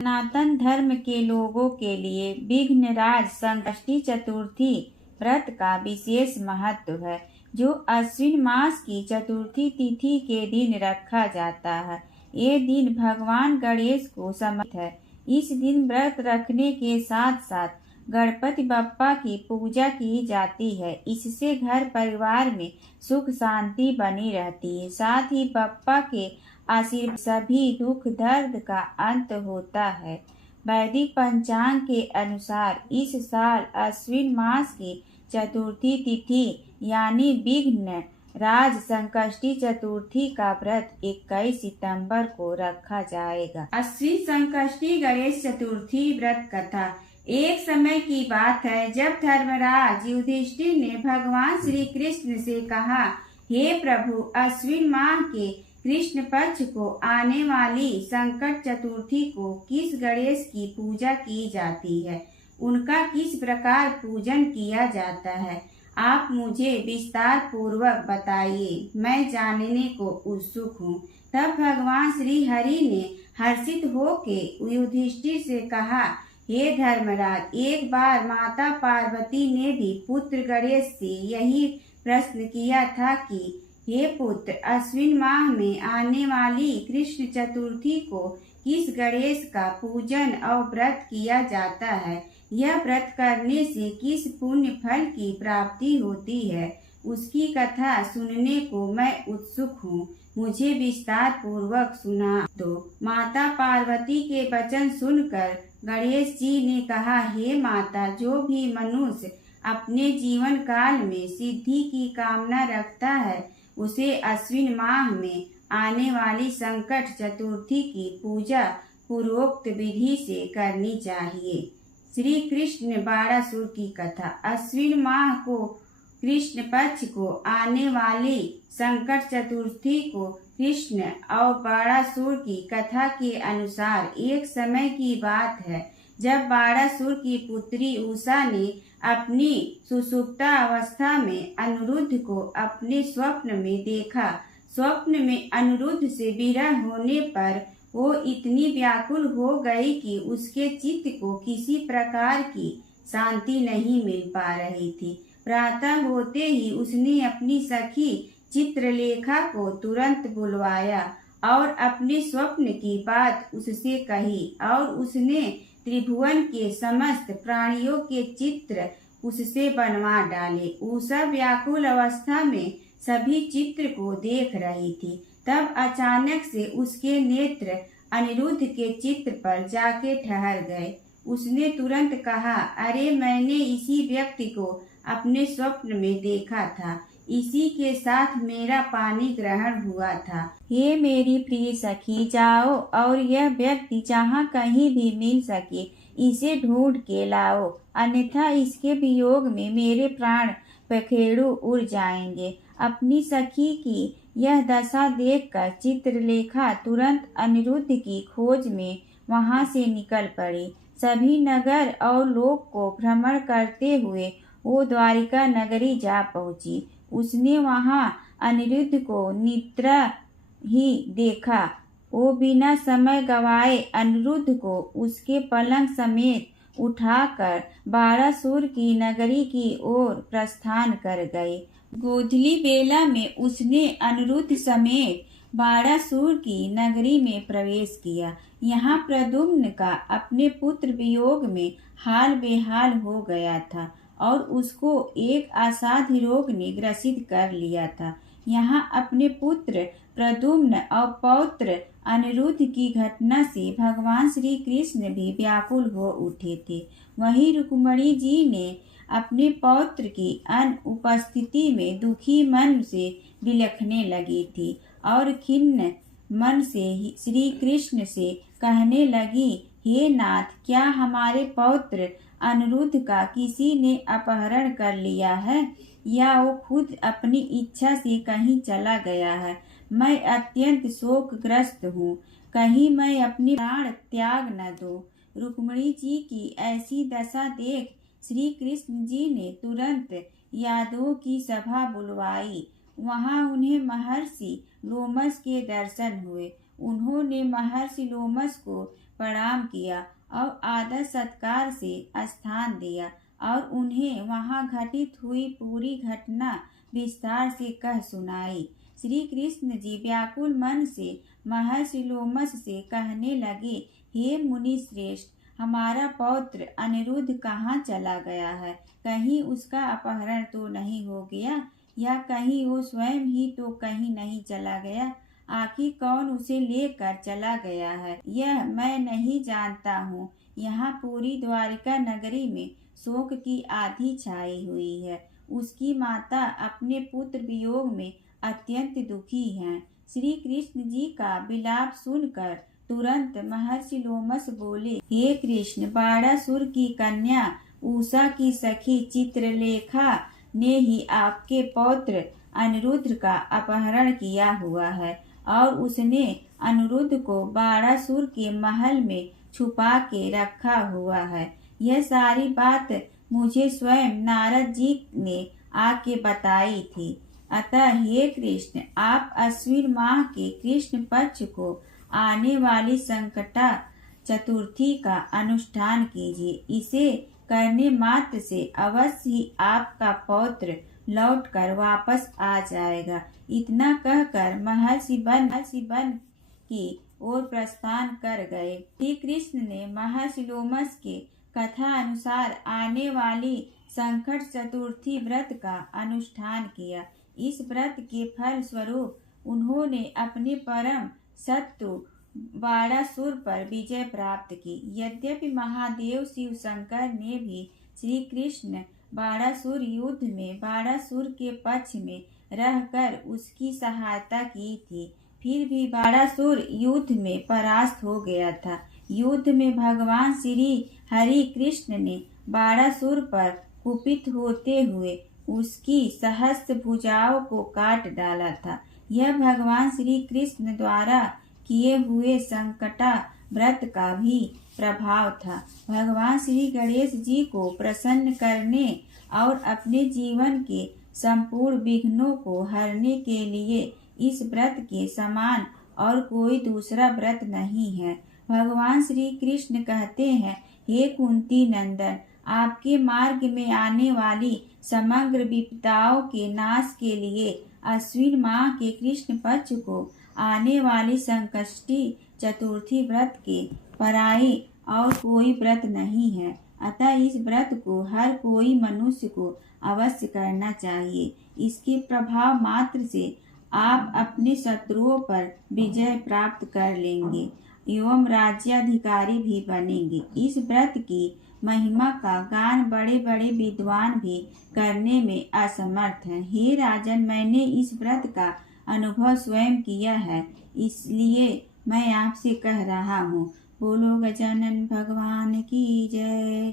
सनातन धर्म के लोगों के लिए विघ्नराज संकष्टी चतुर्थी व्रत का विशेष महत्व है, जो अश्विन मास की चतुर्थी तिथि के दिन रखा जाता है। ये दिन भगवान गणेश को समर्पित है। इस दिन व्रत रखने के साथ साथ गणपति बप्पा की पूजा की जाती है। इससे घर परिवार में सुख शांति बनी रहती है। साथ ही बप्पा के आशीर्वाद सभी दुख दर्द का अंत होता है। वैदिक पंचांग के अनुसार इस साल अश्विन मास की चतुर्थी तिथि यानी विघ्न राज संकष्टी चतुर्थी का व्रत 21 सितंबर को रखा जाएगा। अश्विन संकष्टी गणेश चतुर्थी व्रत कथा। एक समय की बात है जब धर्मराज युधिष्ठिर ने भगवान श्री कृष्ण से कहा, हे प्रभु, अश्विन माह के कृष्ण पक्ष को आने वाली संकट चतुर्थी को किस गणेश की पूजा की जाती है, उनका किस प्रकार पूजन किया जाता है, आप मुझे विस्तार पूर्वक बताइए, मैं जानने को उत्सुक हूँ। तब भगवान श्री हरि ने हर्षित होकर युधिष्ठिर से कहा, हे धर्मराज, एक बार माता पार्वती ने भी पुत्र गणेश से यही प्रश्न किया था कि हे पुत्र, अश्विन माह में आने वाली कृष्ण चतुर्थी को किस गणेश का पूजन और व्रत किया जाता है, यह व्रत करने से किस पुण्य फल की प्राप्ति होती है, उसकी कथा सुनने को मैं उत्सुक हूँ, मुझे विस्तार पूर्वक सुना दो। माता पार्वती के वचन सुनकर गणेश जी ने कहा, हे माता, जो भी मनुष्य अपने जीवन काल में सिद्धि की कामना रखता है, उसे अश्विन माह में आने वाली संकट चतुर्थी की पूजा पूर्वोक्त विधि से करनी चाहिए। श्री कृष्ण बाणासुर की कथा। अश्विन माह को कृष्ण पक्ष को आने वाली संकट चतुर्थी को कृष्ण और बाणासुर की कथा के अनुसार एक समय की बात है जब बाणासुर की पुत्री उषा ने अपनी सुषुप्ता अवस्था में अनिरुद्ध को अपने स्वप्न में देखा। स्वप्न में अनिरुद्ध से विरह होने पर वो इतनी व्याकुल हो गई कि उसके चित्त को किसी प्रकार की शांति नहीं मिल पा रही थी। प्रातः होते ही उसने अपनी सखी चित्रलेखा को तुरंत बुलवाया और अपने स्वप्न की बात उससे कही और उसने त्रिभुवन के समस्त प्राणियों के चित्र उससे बनवा डाले। उषा व्याकुल अवस्था में सभी चित्र को देख रही थी। तब अचानक से उसके नेत्र अनिरुद्ध के चित्र पर जाके ठहर गए। उसने तुरंत कहा, अरे, मैंने इसी व्यक्ति को अपने स्वप्न में देखा था, इसी के साथ मेरा पानी ग्रहण हुआ था। ये मेरी प्रिय सखी, जाओ और यह व्यक्ति जहाँ कहीं भी मिल सके इसे ढूंढ के लाओ, अन्यथा इसके वियोग में मेरे प्राण पखेरु उड़ जाएंगे। अपनी सखी की यह दशा देखकर चित्रलेखा तुरंत अनिरुद्ध की खोज में वहां से निकल पड़ी। सभी नगर और लोक को भ्रमण करते हुए वो द्वारिका नगरी जा पहुंची। उसने वहां अनिरुद्ध को निद्रा ही देखा। वो बिना समय गवाए अनिरुद्ध को उसके पलंग समेत उठाकर बाणासुर की नगरी की ओर प्रस्थान कर गए। गोधूली बेला में उसने अनिरुद्ध समेत बाणासुर की नगरी में प्रवेश किया। यहाँ प्रद्युम्न का अपने पुत्र वियोग में हाल बेहाल हो गया था और उसको एक असाध्य रोग ने ग्रसित कर लिया था। यहाँ अपने पुत्र प्रद्युम्न और पौत्र अनिरुद्ध की घटना से भगवान श्री कृष्ण भी व्याकुल हो उठे थे। वहीं रुक्मिणी जी ने अपने पौत्र की अनुपस्थिति में दुखी मन से बिलखने लगी थी और खिन्न मन से श्री कृष्ण से कहने लगी, हे नाथ, क्या हमारे पौत्र अनिरुद्ध का किसी ने अपहरण कर लिया है या वो खुद अपनी इच्छा से कहीं चला गया है? मैं अत्यंत शोकग्रस्त हूँ, कहीं मैं अपनी प्राण त्याग न दूं। रुक्मिणी जी की ऐसी दशा देख श्री कृष्ण जी ने तुरंत यादवों की सभा बुलवाई। वहां उन्हें महर्षि लोमस के दर्शन हुए। उन्होंने महर्षि लोमस को प्रणाम किया और आदर सत्कार से स्थान दिया और उन्हें वहां घटित हुई पूरी घटना विस्तार से कह सुनाई। श्री कृष्ण जी व्याकुल मन से महर्षि लोमस से कहने लगे, हे मुनि श्रेष्ठ, हमारा पौत्र अनिरुद्ध कहाँ चला गया है? कहीं उसका अपहरण तो नहीं हो गया, या कहीं वो स्वयं ही तो कहीं नहीं चला गया? आखिर कौन उसे लेकर चला गया है, यह मैं नहीं जानता हूँ। यहाँ पूरी द्वारिका नगरी में शोक की आंधी छाई हुई है। उसकी माता अपने पुत्र वियोग में अत्यंत दुखी हैं। श्री कृष्ण जी का विलाप सुनकर तुरंत महर्षि लोमस बोले, हे कृष्ण, बाणासुर की कन्या उषा की सखी चित्रलेखा ने ही आपके पौत्र अनिरुद्ध का अपहरण किया हुआ है और उसने अनिरुद्ध को बाणासुर के महल में छुपा के रखा हुआ है। यह सारी बात मुझे स्वयं नारद जी ने आके बताई थी। अतः हे कृष्ण, आप अश्विन माह के कृष्ण पक्ष को आने वाली संकटा चतुर्थी का अनुष्ठान कीजिए। इसे करने मात्र से अवश्य ही आपका पौत्र लौटकर वापस आ जाएगा। इतना कहकर महर्षि बन की ओर प्रस्थान कर गए। श्री कृष्ण ने महर्षि लोमस के कथा अनुसार आने वाली संकट चतुर्थी व्रत का अनुष्ठान किया। इस व्रत के फल स्वरूप उन्होंने अपने परम शत्रु बाणासुर पर विजय प्राप्त की। यद्यपि महादेव शिव शंकर ने भी श्री कृष्ण बाणासुर युद्ध में बाणासुर के पक्ष में रहकर उसकी सहायता की थी, फिर भी बाणासुर युद्ध में परास्त हो गया था। युद्ध में भगवान श्री हरि कृष्ण ने बाणासुर पर कुपित होते हुए उसकी सहस्त्र भुजाओं को काट डाला था। यह भगवान श्री कृष्ण द्वारा किए हुए संकटा व्रत का भी प्रभाव था। भगवान श्री गणेश जी को प्रसन्न करने और अपने जीवन के संपूर्ण विघ्नों को हरने के लिए इस व्रत के समान और कोई दूसरा व्रत नहीं है। भगवान श्री कृष्ण कहते हैं, हे कुंती नंदन, आपके मार्ग में आने वाली समग्र विपदाओं के नाश के लिए अश्विन माह के कृष्ण पक्ष को आने वाली संकष्टी चतुर्थी व्रत के पराई और कोई व्रत नहीं है। अतः इस व्रत को हर कोई मनुष्य को अवश्य करना चाहिए। इसके प्रभाव मात्र से आप अपने शत्रुओं पर विजय प्राप्त कर लेंगे एवं राज्याधिकारी भी बनेंगे। इस व्रत की महिमा का गान बड़े बड़े विद्वान भी करने में असमर्थ हैं। हे राजन, मैंने इस व्रत का अनुभव स्वयं किया है, इसलिए मैं आपसे कह रहा हूँ। बोलो गजानन भगवान की जय।